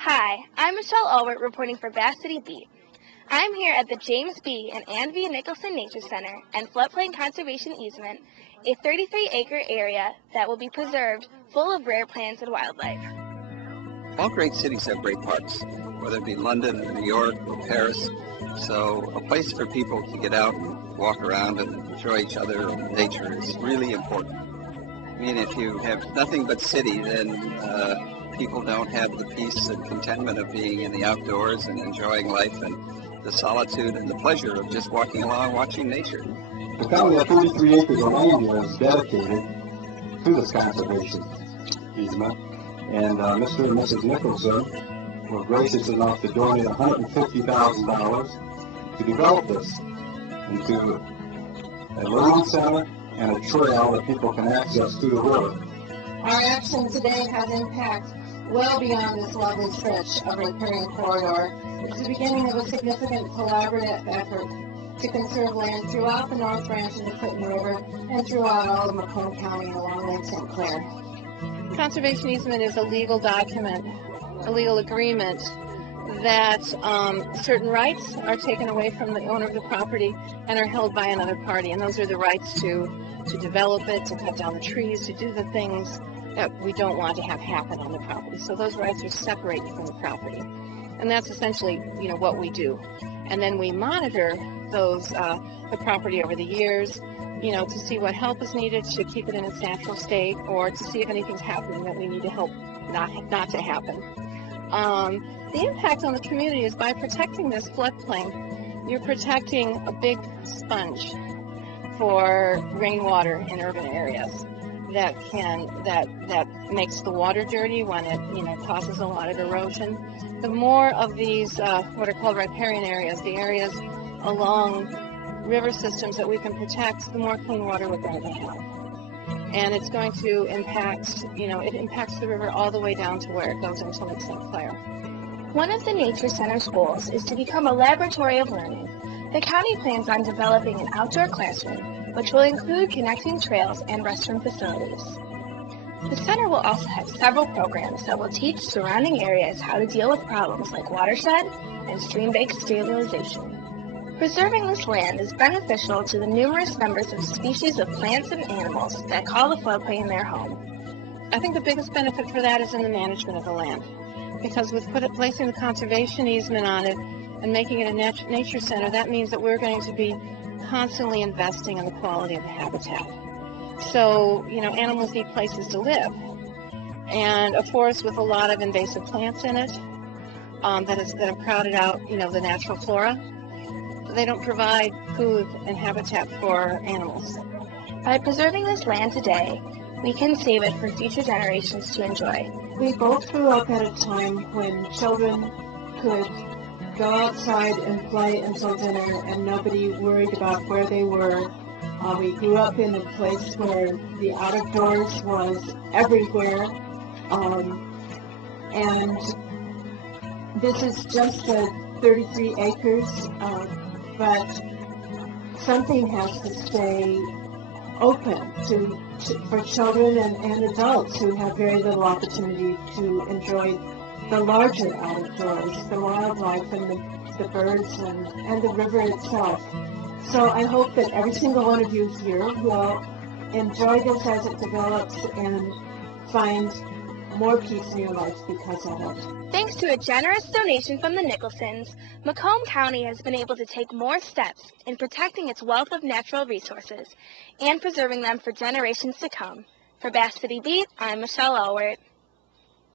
Hi, I'm Michelle Ulwert reporting for Bass City Beat. I'm here at the James B. and Ann V. Nicholson Nature Center and Floodplain Conservation Easement, a 33-acre area that will be preserved full of rare plants and wildlife. All great cities have great parks, whether it be London or New York or Paris. So a place for people to get out and walk around and enjoy each other and nature is really important. I mean, if you have nothing but city, then people don't have the peace and contentment of being in the outdoors and enjoying life and the solitude and the pleasure of just walking along watching nature. The county of 33 acres of land is dedicated to this conservation easement, and Mr. and Mrs. Nicholson were gracious enough to donate $150,000 to develop this into a learning center and a trail that people can access through the river. Our action today has impact well beyond this lovely stretch of riparian corridor. It's the beginning of a significant collaborative effort to conserve land throughout the North Branch of the Clinton River and throughout all of Macomb County and along Lake St. Clair. Conservation easement is a legal document, a legal agreement that certain rights are taken away from the owner of the property and are held by another party, and those are the rights to develop it, to cut down the trees, to do the things that we don't want to have happen on the property. So those rights are separated from the property, and that's essentially, what we do. And then we monitor the property over the years, to see what help is needed to keep it in its natural state, or to see if anything's happening that we need to help not to happen. The impact on the community is by protecting this floodplain, you're protecting a big sponge for rainwater in urban areas that makes the water dirty when it causes a lot of erosion. The more of these what are called riparian areas, the areas along river systems that we can protect, the more clean water we're going to have. And it's going to impact, it impacts the river all the way down to where it goes into Lake St. Clair. One of the Nature Center's goals is to become a laboratory of learning. The county plans on developing an outdoor classroom, which will include connecting trails and restroom facilities. The center will also have several programs that will teach surrounding areas how to deal with problems like watershed and stream-bank stabilization. Preserving this land is beneficial to the numerous members of species of plants and animals that call the floodplain their home. I think the biggest benefit for that is in the management of the land, because with placing the conservation easement on it and making it a nature center, that means that we're going to be constantly investing in the quality of the habitat. So, animals need places to live, and a forest with a lot of invasive plants in it that have crowded out, the natural flora. They don't provide food and habitat for animals. By preserving this land today, we can save it for future generations to enjoy. We both grew up at a time when children could go outside and play until dinner and nobody worried about where they were. We grew up in a place where the out of doors was everywhere. And this is just 33 acres. But something has to stay open for children and adults who have very little opportunity to enjoy the larger outdoors, the wildlife and the birds and the river itself. So I hope that every single one of you here will enjoy this as it develops and find more peace in your life because of it. Thanks to a generous donation from the Nicholsons, Macomb County has been able to take more steps in protecting its wealth of natural resources and preserving them for generations to come. For Bass City Beat, I'm Michelle Ulwert.